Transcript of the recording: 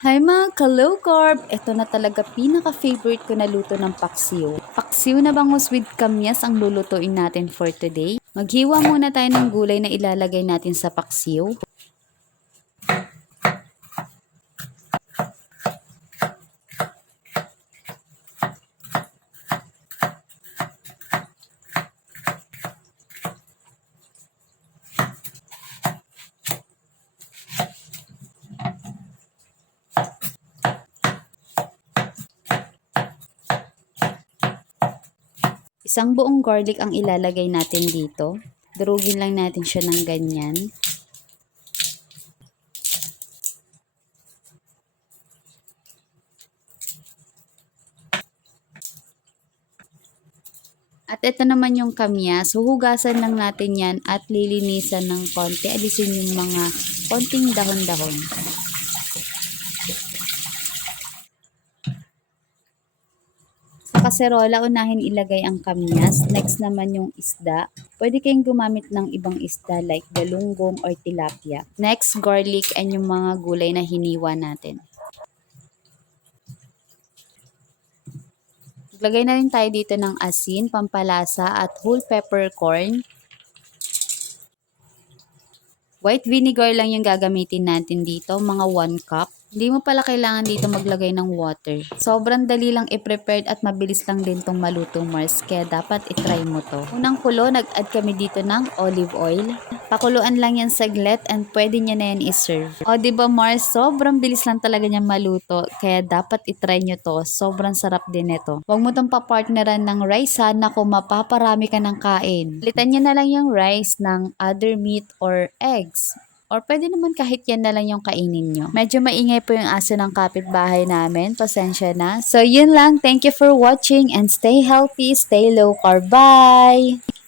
Hi mga ka-low carb! Ito na talaga pinaka-favorite ko na luto ng paksiw. Paksiw na bangus with kamyas ang lulutuin natin for today. Maghiwa muna tayo ng gulay na ilalagay natin sa paksiw. Isang buong garlic ang ilalagay natin dito. Durugin lang natin siya ng ganyan. At ito naman yung kamyas. Huhugasan lang natin yan at lilinisan ng konti. Alisin yung mga konting dahon-dahon. Sa kaserola, unahin ilagay ang kamyas. Next naman yung isda. Pwede kayong gumamit ng ibang isda like galunggong or tilapia. Next, garlic and yung mga gulay na hiniwa natin. Maglagay na rin tayo dito ng asin, pampalasa at whole peppercorn. White vinegar lang yung gagamitin natin dito, mga 1 cup. Hindi mo pala kailangan dito maglagay ng water. Sobrang dali lang i-prepared at mabilis lang din tong maluto, Mars. Kaya dapat itry mo to. Unang kulo, nag-add kami dito ng olive oil. Pakuluan lang yan saglit and pwede nyo na yan i-serve. O diba Mars, sobrang bilis lang talaga niya maluto. Kaya dapat itry nyo to. Sobrang sarap din ito. Huwag mo tong papartneran ng rice ha, na kung mapaparami ka ng kain. Litan nyo na lang yung rice ng other meat or eggs. Or pwede naman kahit yan na lang yung kainin nyo. Medyo maingay po yung aso ng kapitbahay namin. Pasensya na. So yun lang. Thank you for watching and stay healthy, stay low carb. Bye!